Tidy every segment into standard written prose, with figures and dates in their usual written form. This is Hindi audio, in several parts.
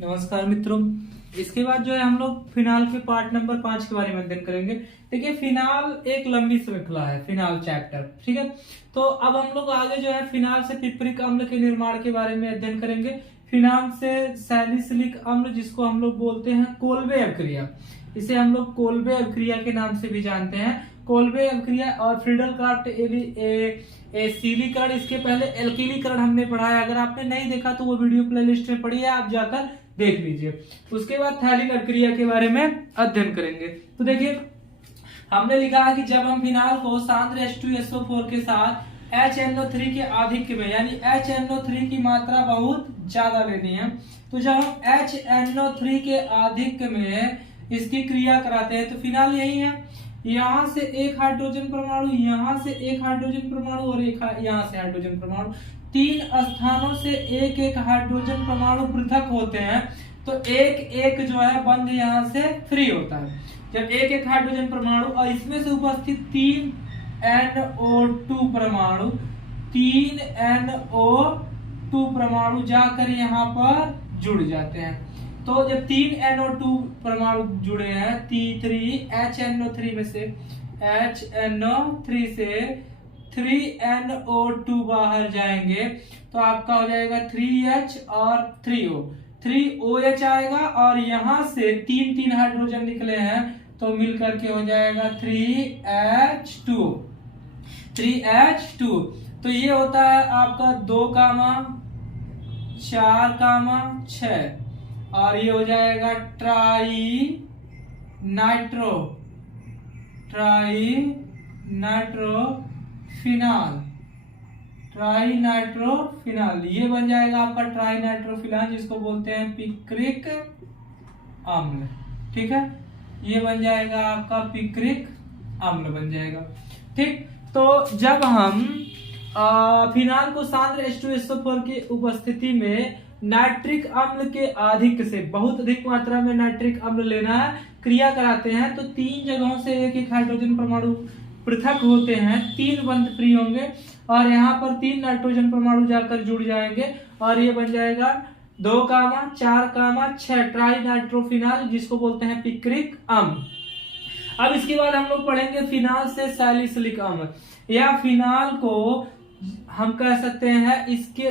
नमस्कार मित्रों। इसके बाद जो है हम लोग फिनाल के पार्ट नंबर 5 के बारे में अध्ययन करेंगे। देखिए फिनाल एक लंबी श्रृंखला है, फिनाल चैप्टर, ठीक है। तो अब हम लोग आगे जो है फिनाल से पिपरिक अम्ल के निर्माण के बारे में अध्ययन करेंगे। फिनाल से सैलिसिलिक अम्ल, जिसको हम लोग बोलते हैं कोल्बे अभिक्रिया, इसे हम लोग कोल्बे अभिक्रिया के नाम से भी जानते हैं। कोल्बे अभिक्रिया और फ्रीडल-क्राफ्ट एसिलीकरण, इसके पहले एल्किलीकरण हमने पढ़ा है। अगर आपने नहीं देखा तो वो वीडियो प्लेलिस्ट में पढ़ी है, आप जाकर देख लीजिए। उसके बाद थैलिक अभिक्रिया के बारे में अध्ययन करेंगे। तो देखिए हमने लिखा है कि जब हम फिनाल को सांद्र H2SO4 के साथ HNO3 के आधिक्य में, यानी HNO3 की मात्रा बहुत ज्यादा लेनी है, तो जब हम HNO3 के आधिक्य में इसकी क्रिया कराते हैं तो फिनाल यही है। यहाँ से एक हाइड्रोजन परमाणु, यहाँ से एक हाइड्रोजन परमाणु और एक यहाँ से हाइड्रोजन परमाणु, तीन स्थानों से एक एक हाइड्रोजन परमाणु पृथक होते हैं। तो एक एक जो है बंध यहाँ से फ्री होता है जब एक एक हाइड्रोजन परमाणु, और इसमें से उपस्थित तीन NO2 परमाणु, तीन NO2 परमाणु जाकर यहाँ पर जुड़ जाते हैं। तो जब तीन NO2 परमाणु जुड़े हैं, HNO3 में से HNO3 से 3NO2 बाहर जाएंगे तो आपका हो जाएगा 3H और 3O, 3OH आएगा, और यहाँ से तीन तीन हाइड्रोजन निकले हैं तो मिल करके हो जाएगा 3H2। तो ये होता है आपका 2, 4, 6, और ये हो जाएगा ट्राई नाइट्रोफिनाल, ये बन जाएगा आपका ट्राई नाइट्रोफिनाल, जिसको बोलते हैं पिक्रिक अम्ल, ठीक है। ये बन जाएगा आपका पिक्रिक अम्ल बन जाएगा, ठीक। तो जब हम फिनाल को सांद्र H2SO4 की उपस्थिति में नाइट्रिक अम्ल के आधिक्य से, बहुत अधिक मात्रा में नाइट्रिक अम्ल लेना है, क्रिया कराते हैं, तो तीन जगहों से एक एक हाइड्रोजन परमाणु पृथक होते हैं, तीन बंध फ्री होंगे, और यहाँ पर तीन नाइट्रोजन परमाणु जाकर जुड़ जाएंगे, और ये बन जाएगा 2, 4, 6 ट्राई नाइट्रोफिनाल, जिसको बोलते हैं पिक्रिक अम्ल। अब इसके बाद हम लोग पढ़ेंगे फिनाल से सैलिसिलिक अम्ल, या फिनाल को हम कह सकते हैं,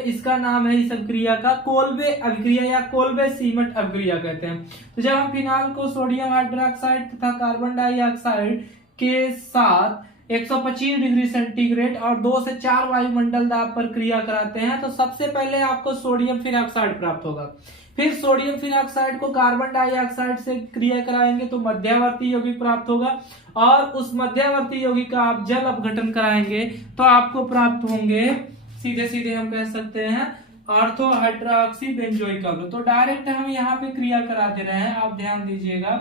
इसका नाम है इस अभिक्रिया का कोल्बे अभिक्रिया या कोल्बे सीमेंट अभिक्रिया कहते हैं। तो जब हम फिनाल को सोडियम हाइड्रोक्साइड तथा कार्बन डाइऑक्साइड के साथ 125 डिग्री सेंटीग्रेड और 2 से 4 वायुमंडल दाब पर क्रिया कराते हैं तो सबसे पहले आपको सोडियम फिनॉक्साइड प्राप्त होगा। फिर सोडियम फिनॉक्साइड को कार्बन डाइऑक्साइड से क्रिया कराएंगे तो मध्यवर्ती यौगिक प्राप्त होगा, और उस मध्यवर्ती यौगिक का आप जल अपघटन कराएंगे तो आपको प्राप्त होंगे, सीधे सीधे हम कह सकते हैं, ऑर्थो हाइड्रोक्सी बेंजोइक अम्ल। तो डायरेक्ट हम यहाँ पे क्रिया करा दे रहे हैं। आप ध्यान दीजिएगा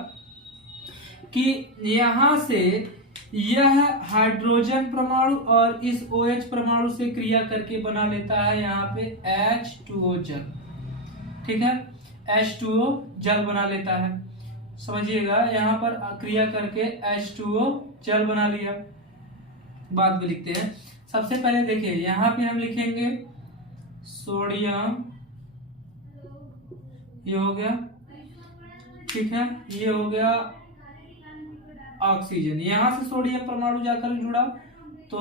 कि यहाँ से यह हाइड्रोजन परमाणु और इस OH परमाणु से क्रिया करके बना लेता है यहाँ पे H2O जल, ठीक है, H2O जल बना लेता है। समझिएगा, यहाँ पर क्रिया करके H2O जल बना लिया। बाद में लिखते हैं। सबसे पहले देखिए यहाँ पे हम लिखेंगे सोडियम, ये हो गया, ठीक है, ये हो गया ऑक्सीजन, यहाँ से सोडियम परमाणु जाकर जुड़ा तो,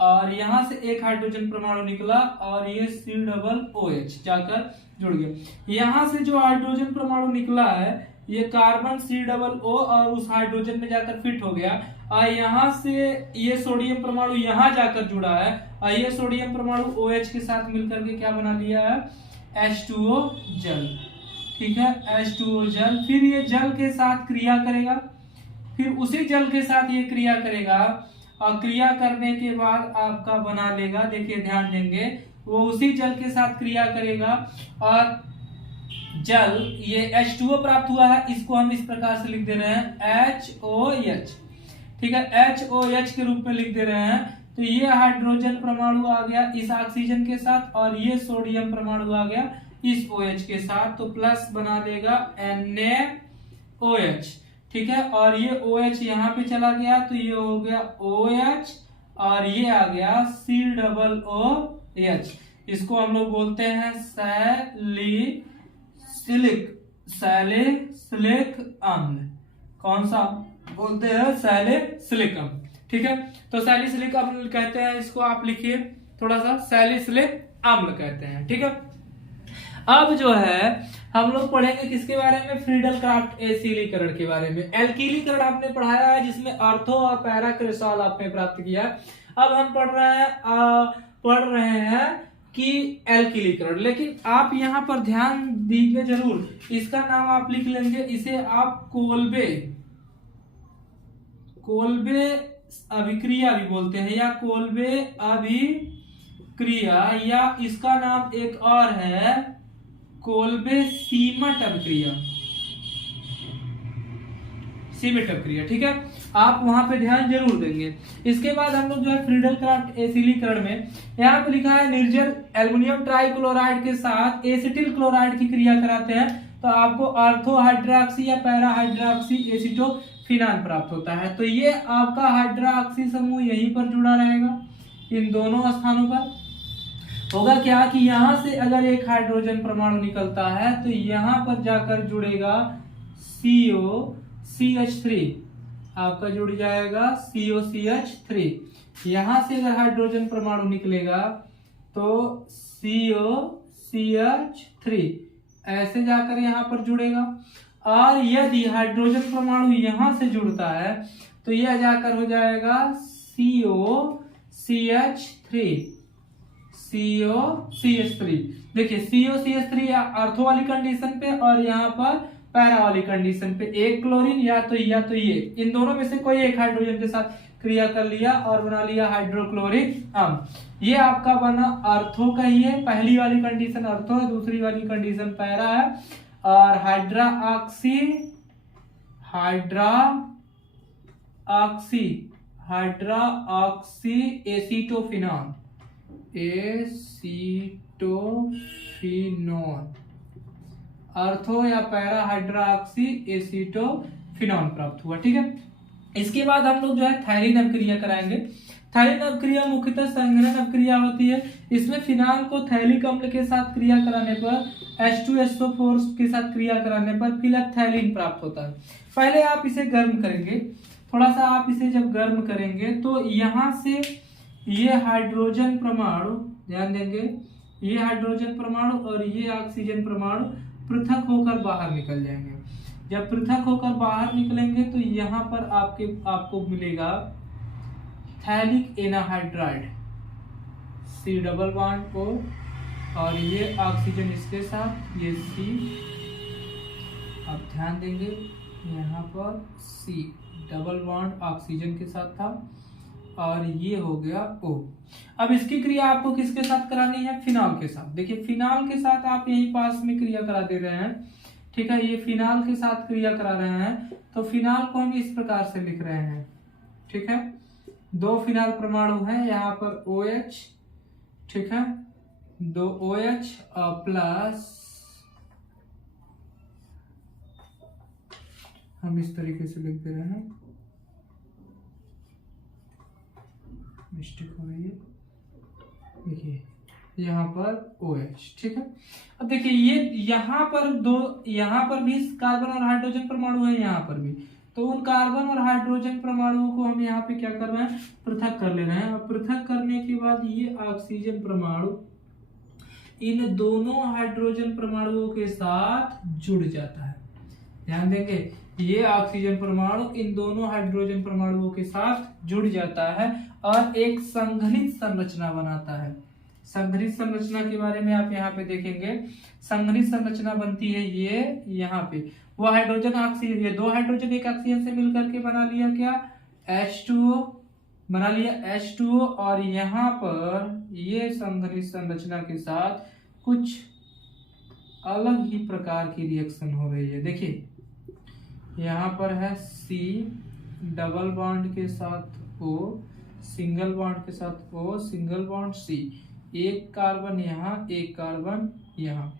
और यहाँ से एक हाइड्रोजन परमाणु निकला और ये COOH जाकर जुड़ गया। यहाँ से जो हाइड्रोजन परमाणु निकला है ये कार्बन COO और उस हाइड्रोजन में जाकर फिट हो गया, और यहाँ से ये सोडियम परमाणु यहाँ जाकर जुड़ा है, और ये सोडियम परमाणु OH के साथ मिलकर के क्या बना लिया है, H2O जल, ठीक है, H2O जल। फिर ये जल के साथ क्रिया करेगा, फिर उसी जल के साथ ये क्रिया करेगा, और क्रिया करने के बाद आपका बना लेगा, देखिए ध्यान देंगे, वो उसी जल के साथ क्रिया करेगा, और जल ये H2O प्राप्त हुआ है, इसको हम इस प्रकार से लिख दे रहे हैं HOH, ठीक है, HOH के रूप में लिख दे रहे हैं। तो ये हाइड्रोजन परमाणु आ गया इस ऑक्सीजन के साथ, और ये सोडियम परमाणु आ गया इस OH के साथ, तो प्लस बना देगा NaOH, ठीक है, और ये OH यहाँ पे चला गया तो ये हो गया OH, और ये आ गया COOH, इसको हम लोग बोलते हैं सैलिसिलिक सैलिसिलिक अम्ल, कौन सा बोलते हैं? सैलिसिलिक अम्ल। ठीक है, तो सैलिसिलिक अम्ल कहते हैं इसको, आप लिखिए थोड़ा सा, सैलिसिलिक अम्ल कहते हैं। ठीक है, अब जो है हम लोग पढ़ेंगे किसके बारे में? फ्रीडल क्राफ्ट एसिलीकरण के बारे में। एल्कीलीकरण आपने पढ़ाया है जिसमें अर्थो और पैराक्रिसॉल आपने प्राप्त किया। अब हम पढ़ रहे हैं कि एल्कीलीकरण, लेकिन आप यहाँ पर ध्यान दीजिए जरूर, इसका नाम आप लिख लेंगे, इसे आप कोल्बे अभिक्रिया भी बोलते हैं, या कोल्बे अभिक्रिया, या इसका नाम एक और है कोल्बे सीमट अभिक्रिया। ठीक है, आप वहां पे ध्यान जरूर देंगे। इसके बाद हम लोग जो है फ्रीडल क्राफ्ट एसिलीकरण में यहाँ पे लिखा है निर्जल एल्युमिनियम ट्राइक्लोराइड के साथ एसिटिल क्लोराइड की क्रिया कराते हैं तो आपको ऑर्थो हाइड्रोक्सी या पैरा हाइड्रोक्सी एसिटोफिनान प्राप्त होता है। तो ये आपका हाइड्रोक्सी समूह यहीं पर जुड़ा रहेगा, इन दोनों स्थानों पर। होगा क्या कि यहां से अगर एक हाइड्रोजन परमाणु निकलता है तो यहां पर जाकर जुड़ेगा COCH3, आपका जुड़ जाएगा COCH3। यहां से अगर हाइड्रोजन परमाणु निकलेगा तो COCH3 ऐसे जाकर यहां पर जुड़ेगा, और यदि हाइड्रोजन परमाणु यहां से जुड़ता है तो यह जाकर हो जाएगा COCH3। देखिए COCH3 ऑर्थो वाली कंडीशन पे और यहाँ पर पैरा वाली कंडीशन पे, एक क्लोरीन या तो ये, इन दोनों में से कोई एक हाइड्रोजन के साथ क्रिया कर लिया और बना लिया हाइड्रोक्लोरिक अम्ल। ये आपका बना ऑर्थो का ही है, पहली वाली कंडीशन ऑर्थो है, दूसरी वाली कंडीशन पैरा है। और हाइड्रोक्सी एसिटोफिनॉन ऑर्थो या पैरा हाइड्रोक्सी एसिटोफिनॉन प्राप्त हुआ। ठीक है, इसके बाद हम लोग जो है थायरीन अभिक्रिया कराएंगे। थायरीन अभिक्रिया मुख्यतः संघनन अभिक्रिया होती है। इसमें फिनाल को थैलिक अम्ल के साथ क्रिया कराने पर, H2SO4 के साथ क्रिया कराने पर फिनाइलथैलीन प्राप्त होता है। पहले आप इसे गर्म करेंगे, थोड़ा सा आप इसे जब गर्म करेंगे तो यहाँ से ये हाइड्रोजन परमाणु, ध्यान देंगे, ये हाइड्रोजन परमाणु और ये ऑक्सीजन परमाणु पृथक होकर बाहर निकल जाएंगे। जब पृथक होकर बाहर निकलेंगे तो यहाँ पर आपको मिलेगा phthalic anhydride, C double bond O, और ये ऑक्सीजन इसके साथ, ये C, आप ध्यान देंगे यहाँ पर C डबल बॉन्ड ऑक्सीजन के साथ था, और ये हो गया O। अब इसकी क्रिया आपको किसके साथ करानी है? फिनॉल के साथ। देखिए फिनॉल के साथ आप यहीं पास में क्रिया करा दे रहे हैं। ठीक है, ये फिनॉल के साथ क्रिया करा रहे हैं तो फिनॉल को हम इस प्रकार से लिख रहे हैं। ठीक है, दो फिनॉल परमाणु है यहाँ पर OH, ठीक है, दो OH प्लस, हम इस तरीके से लिख दे रहे हैं, मिस्टेक हो रही है, देखिए यहाँ पर OH। ठीक है, अब देखिए ये यहाँ पर भी कार्बन और हाइड्रोजन परमाणु है, यहाँ पर भी, तो उन कार्बन और हाइड्रोजन परमाणुओं को हम यहाँ पे क्या कर रहे हैं? पृथक कर ले रहे हैं। और पृथक करने के बाद ये ऑक्सीजन परमाणु इन दोनों हाइड्रोजन परमाणुओं के साथ जुड़ जाता है। ध्यान देंगे, ये ऑक्सीजन परमाणु इन दोनों हाइड्रोजन परमाणुओं के साथ जुड़ जाता है और एक संघनित संरचना बनाता है। संघनित संरचना के बारे में आप यहाँ पे देखेंगे, संघनित संरचना बनती है ये यहाँ पे, वो हाइड्रोजन ऑक्सीजन, ये दो हाइड्रोजन एक ऑक्सीजन से मिलकर के बना लिया क्या? H2O, बना लिया H2O, और यहाँ पर ये संघनित संरचना के साथ कुछ अलग ही प्रकार की रिएक्शन हो रही है। देखिए यहाँ पर है C डबल बॉन्ड के साथ O, सिंगल बॉन्ड के साथ O, सिंगल बॉन्ड C, एक कार्बन यहाँ, एक कार्बन यहाँ,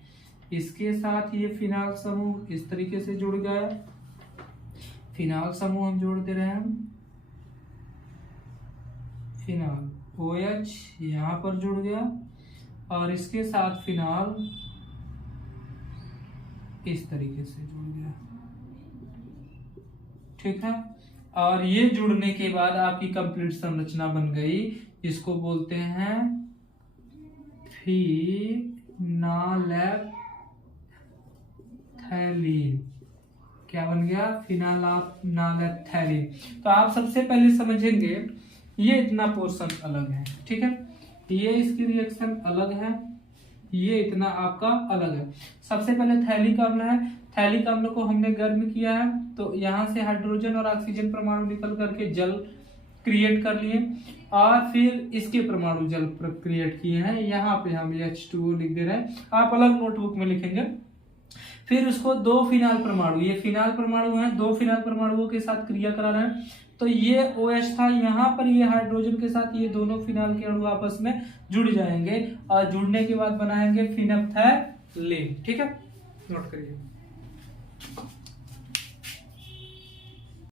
इसके साथ ये फिनाल समूह इस तरीके से जुड़ गया। फिनाल समूह हम जोड़ दे रहे हैं, फिनाल OH यहाँ पर जुड़ गया और इसके साथ फिनाल इस तरीके से जुड़ गया, ठीक है। और ये जुड़ने के बाद आपकी कंप्लीट संरचना बन गई, इसको बोलते हैं फिनालेप्थैलीन। क्या बन गया? फिनालेप्थैलीन। तो आप सबसे पहले समझेंगे ये इतना पोर्शन अलग है, ठीक है, ये इसकी रिएक्शन अलग है, ये इतना आपका अलग है। सबसे पहले थैलिक अम्ल है, थैलिक अम्ल को हमने गर्म किया है, तो यहाँ से हाइड्रोजन और ऑक्सीजन परमाणु निकल करके जल क्रिएट कर लिए, और फिर इसके परमाणु जल क्रिएट किए हैं। यहाँ पे हम H2O लिख दे रहे हैं, आप अलग नोटबुक में लिखेंगे। फिर उसको दो फिनाल परमाणु, ये फिनाल परमाणु है, दो फिनाल परमाणुओं के साथ क्रिया करा रहे हैं, तो ये OH था, यहाँ पर ये हाइड्रोजन के साथ ये दोनों फिनाल के अणु आपस में जुड़ जाएंगे और जुड़ने के बाद बनाएंगे फिनैप्थैलीन, ठीक है, नोट करिए।